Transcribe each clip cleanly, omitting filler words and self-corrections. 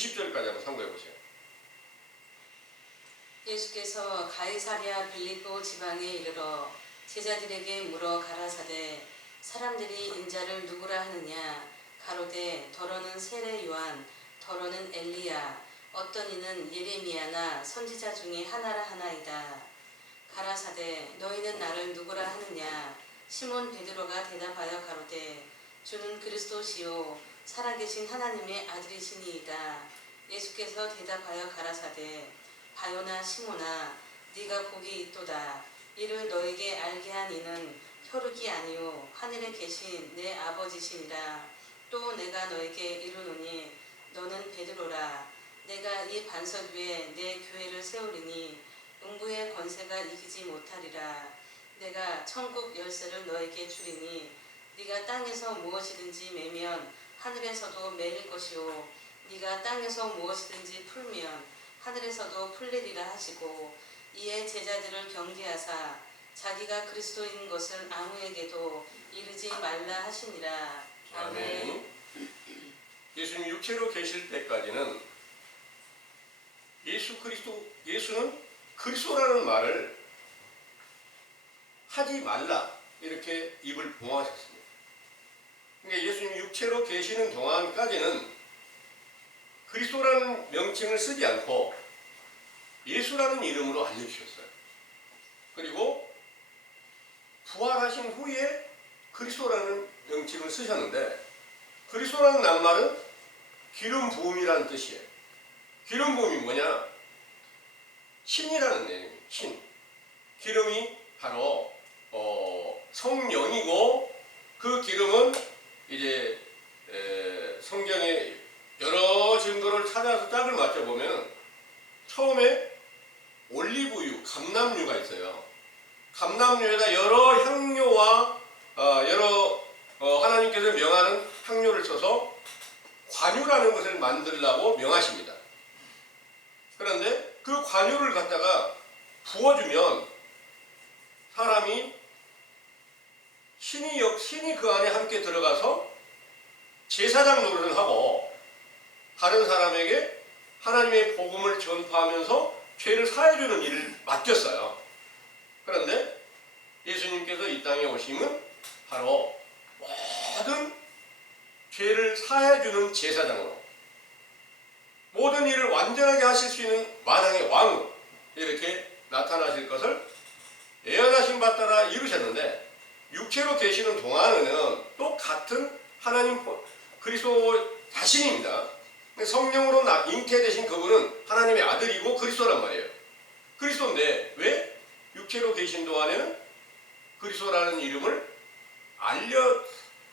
20절까지 한번 참고해 보세요. 예수께서 가이사랴 빌립보 지방에 이르러 제자들에게 물어 가라사대 사람들이 인자를 누구라 하느냐 가로되 더러는 세례 요한 더러는 엘리야 어떤 이는 예레미야나 선지자 중에 하나라 하나이다. 가라사대 너희는 나를 누구라 하느냐 시몬 베드로가 대답하여 가로되 주는 그리스도시요 살아계신 하나님의 아들이시니이다. 예수께서 대답하여 가라사대 바요나 시몬아 네가 복이 있도다. 이를 너에게 알게 한 이는 혈육이 아니요 하늘에 계신 내 아버지시니라. 또 내가 너에게 이르노니 너는 베드로라. 내가 이 반석 위에 내 교회를 세우리니 음부의 권세가 이기지 못하리라. 내가 천국 열쇠를 너에게 주리니 네가 땅에서 무엇이든지 매면 하늘에서도 매일 것이요 네가 땅에서 무엇이든지 풀면 하늘에서도 풀리리라 하시고 이에 제자들을 경계하사 자기가 그리스도인 것을 아무에게도 이르지 말라 하시니라. 아멘. 예수님 육체로 계실 때까지는 예수는 그리스도라는 말을 하지 말라 이렇게 입을 봉하셨습니다. 그러니까 예수님 육체로 계시는 동안까지는 그리스도라는 명칭을 쓰지 않고 예수라는 이름으로 알려주셨어요. 그리고 부활하신 후에 그리스도라는 명칭을 쓰셨는데 그리스도라는 낱말은 기름 부음이라는 뜻이에요. 기름 부음이 뭐냐? 신이라는 내용이에요. 신. 기름이 바로 성령이고 그 기름은 이제 성경에 여러 증거를 찾아서 짝을 맞춰보면 처음에 올리브유, 감람유가 있어요. 감람유에다 여러 향료와 여러 하나님께서 명하는 향료를 써서 관유라는 것을 만들라고 명하십니다. 그런데 그 관유를 갖다가 부어주면 사람이 신이 그 안에 함께 들어가서 제사장 노릇을 하고 다른 사람에게 하나님의 복음을 전파하면서 죄를 사해주는 일을 맡겼어요. 그런데 예수님께서 이 땅에 오심은 바로 모든 죄를 사해주는 제사장으로 모든 일을 완전하게 하실 수 있는 만왕의 왕으로 이렇게 나타나실 것을 예언하신 바 따라 이루셨는데 육체로 계시는 동안에는 똑같은 하나님 그리스도 자신입니다. 성령으로 잉태되신 그분은 하나님의 아들이고 그리스도란 말이에요. 그리스도인데 왜 육체로 계신 동안에는 그리스도라는 이름을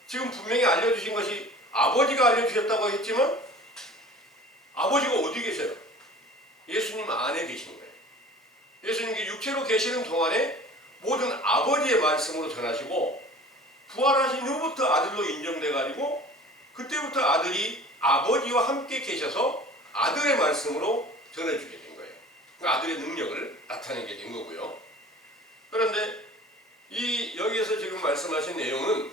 지금 분명히 알려주신 것이 아버지가 알려주셨다고 했지만 아버지가 어디 계세요? 예수님 안에 계신 거예요. 예수님이 육체로 계시는 동안에 모든 아버지의 말씀으로 전하시고 부활하신 후부터 아들로 인정돼가지고 그때부터 아들이 아버지와 함께 계셔서 아들의 말씀으로 전해주게 된 거예요. 그 아들의 능력을 나타내게 된 거고요. 그런데 여기에서 지금 말씀하신 내용은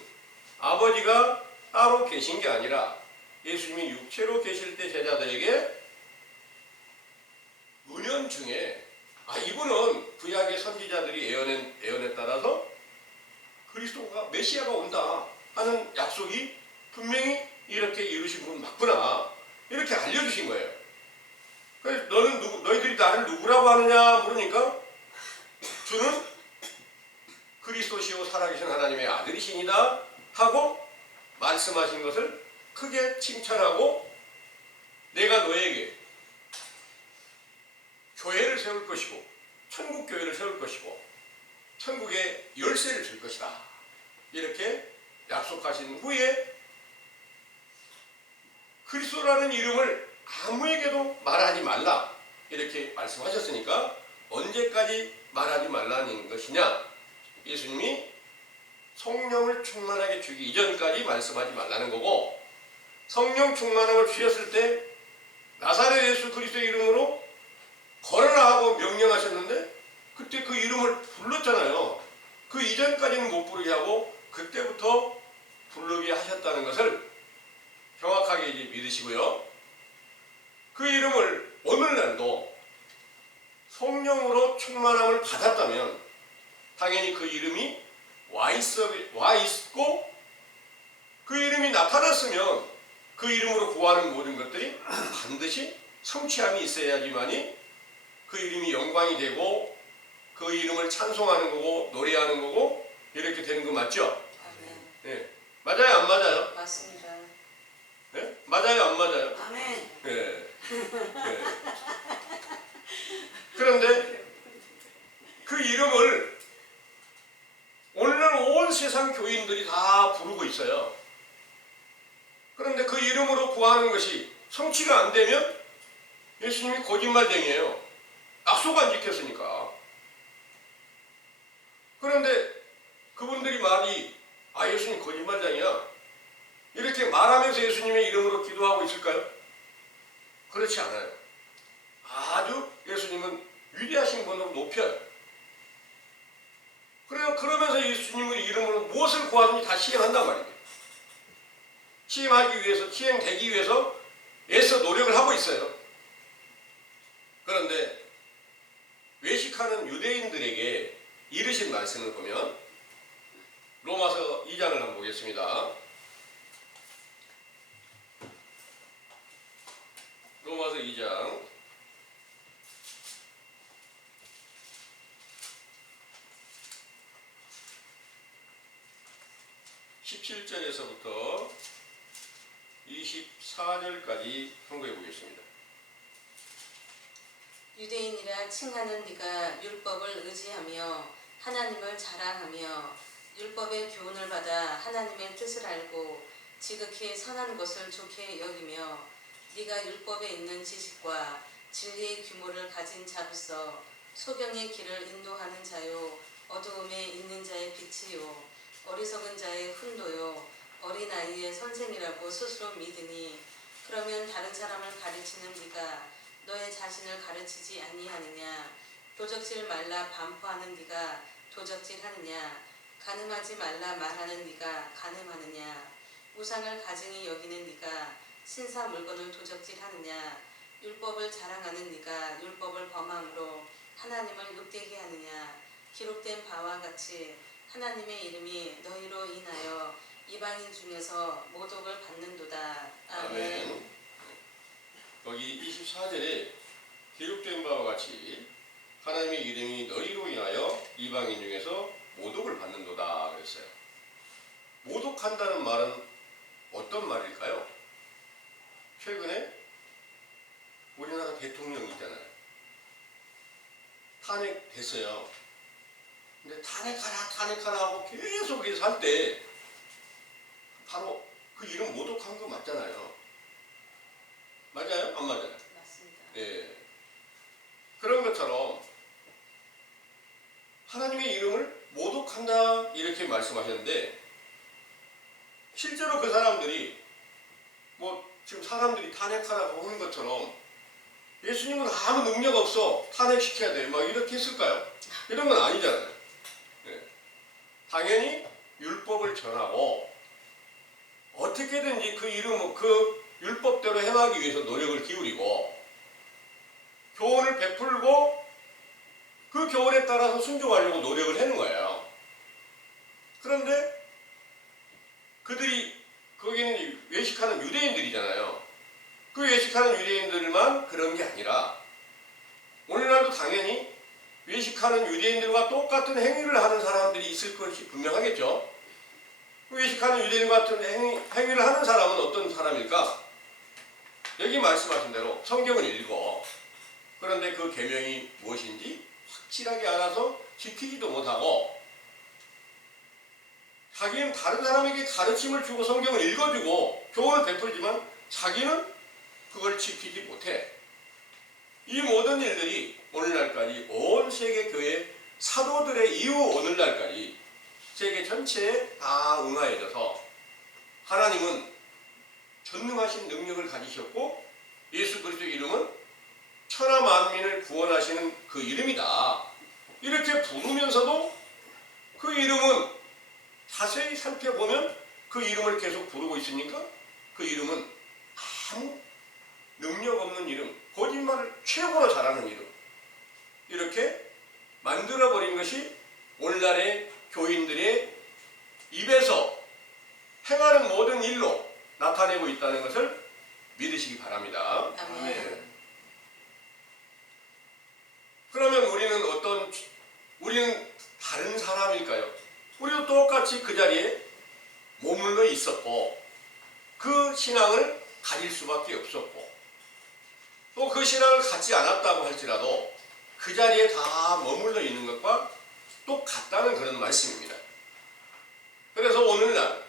아버지가 따로 계신 게 아니라 예수님이 육체로 계실 때 제자들에게 은연중에 이분은 구약의 선지자들이 예언에 따라서 그리스도가 메시아가 온다 하는 약속이 분명히 이렇게 이루신 분 맞구나 이렇게 알려주신 거예요. 그래서 너희들이 나를 누구라고 하느냐 물으니까 주는 그리스도시요 살아계신 하나님의 아들이시니다 하고 말씀하신 것을 크게 칭찬하고 내가 너에게 교회를 세울 것이고 천국 교회를 세울 것이고 천국의 열쇠를 줄 것이다 이렇게 약속하신 후에 그리스도라는 이름을 아무에게도 말하지 말라 이렇게 말씀하셨으니까 언제까지 말하지 말라는 것이냐? 예수님이 성령을 충만하게 주기 이전까지 말씀하지 말라는 거고 성령 충만함을 주셨을 때 나사렛 예수 그리스도의 이름으로 걸어라 하고 명령하셨는데 그때 그 이름을 불렀잖아요. 그 이전까지는 못 부르게 하고 그때부터 부르게 하셨다는 것을 정확하게 이제 믿으시고요. 이름을 오늘날도 성령으로 충만함을 받았다면 당연히 그 이름이 와 있고 그 이름이 나타났으면 그 이름으로 구하는 모든 것들이 반드시 성취함이 있어야지만이 그 이름이 영광이 되고 그 이름을 찬송하는 거고 노래하는 거고 이렇게 되는 거 맞죠? 네. 맞아요, 안 맞아요? 맞습니다. 네? 맞아요, 안 맞아요? 아멘. 네. 네. 그런데 그 이름을 오늘날 온 세상 교인들이 다 부르고 있어요. 그런데 그 이름으로 구하는 것이 성취가 안 되면 예수님이 거짓말쟁이에요. 약속 안 지켰으니까. 그런데 그분들이 말이 예수님 거짓말쟁이야 이렇게 말하면서 예수님의 이름으로 기도하고 있을까요? 그렇지 않아요. 아주 예수님은 위대하신 분으로 높여요. 그러면서 예수님의 이름으로 무엇을 구하든지 다 시행한단 말이에요. 시행되기 위해서 애써 노력을 하고 있어요. 그런데 외식하는 유대인들에게 이르신 말씀을 보면 로마서 2장을 한번 보겠습니다. 로마서 2장 17절에서부터 24절까지 통과해 보겠습니다. 유대인이라 칭하는 네가 율법을 의지하며 하나님을 자랑하며 율법의 교훈을 받아 하나님의 뜻을 알고 지극히 선한 것을 좋게 여기며 네가 율법에 있는 지식과 진리의 규모를 가진 자로서 소경의 길을 인도하는 자요 어두움에 있는 자의 빛이요 어리석은 자의 훈도요 어린아이의 선생이라고 스스로 믿으니 그러면 다른 사람을 가르치는 네가 너의 자신을 가르치지 아니하느냐 도적질 말라 반포하는 네가 도적질하느냐 간음하지 말라 말하는 네가 간음하느냐 우상을 가증히 여기는 네가 신사 물건을 도적질하느냐 율법을 자랑하는 네가 율법을 범함으로 하나님을 욕되게 하느냐 기록된 바와 같이 하나님의 이름이 너희로 인하여 이방인 중에서 모독을 받는도다. 아멘. 여기 24절에 기록된 바와 같이 하나님의 이름이 너희로 인하여 이방인 중에서 모독을 받는도다 그랬어요. 모독한다는 말은 어떤 말일까요? 최근에 우리나라 대통령이 있잖아요. 탄핵됐어요. 근데 탄핵하라 하고 계속 할 때 바로 그 이름 모독한 거 맞잖아요. 맞아요? 안 맞아요? 맞습니다. 예. 그런 것처럼 하나님의 이름을 모독한다 이렇게 말씀하셨는데 실제로 그 사람들이 지금 사람들이 탄핵하라고 하는 것처럼 예수님은 아무 능력 없어 탄핵시켜야 돼 이렇게 했을까요? 이런 건 아니잖아요. 예. 당연히 율법을 전하고 어떻게든지 그 율법대로 행하기 위해서 노력을 기울이고 교훈을 베풀고 그 교훈에 따라서 순종하려고 노력을 하는 거예요. 그런데 그들이 거기는 외식하는 유대인들이잖아요. 그 외식하는 유대인들만 그런 게 아니라 오늘날도 당연히 외식하는 유대인들과 똑같은 행위를 하는 사람들이 있을 것이 분명하겠죠. 외식하는 유대인 같은 행위를 하는 사람은 어떤 사람일까? 여기 말씀하신 대로 성경을 읽어. 그런데 그 계명이 무엇인지 확실하게 알아서 지키지도 못하고 자기는 다른 사람에게 가르침을 주고 성경을 읽어주고 교훈을 베풀지만 자기는 그걸 지키지 못해. 이 모든 일들이 오늘날까지 온 세계 교회 사도들의 이후 오늘날까지 세계 전체에 다 응하여져서 하나님은 전능하신 능력을 가지셨고 예수 그리스도의 이름은 천하 만민을 구원하시는 그 이름이다. 이렇게 부르면서도 그 이름은 자세히 살펴보면 그 이름을 계속 부르고 있으니까 그 이름은 아무 능력 없는 이름, 거짓말을 최고로 잘하는 이름, 이렇게 만들어버린 것이 오늘날의 교인들의 입에서 행하는 모든 일로 나타내고 있다는 것을 믿으시기 바랍니다. 아멘. 그러면 우리는 다른 사람일까요? 우리도 똑같이 그 자리에 머물러 있었고 그 신앙을 가질 수밖에 없었고 또 그 신앙을 갖지 않았다고 할지라도 그 자리에 다 머물러 있는 것과 똑같다는 그런 말씀입니다. 그래서 오늘날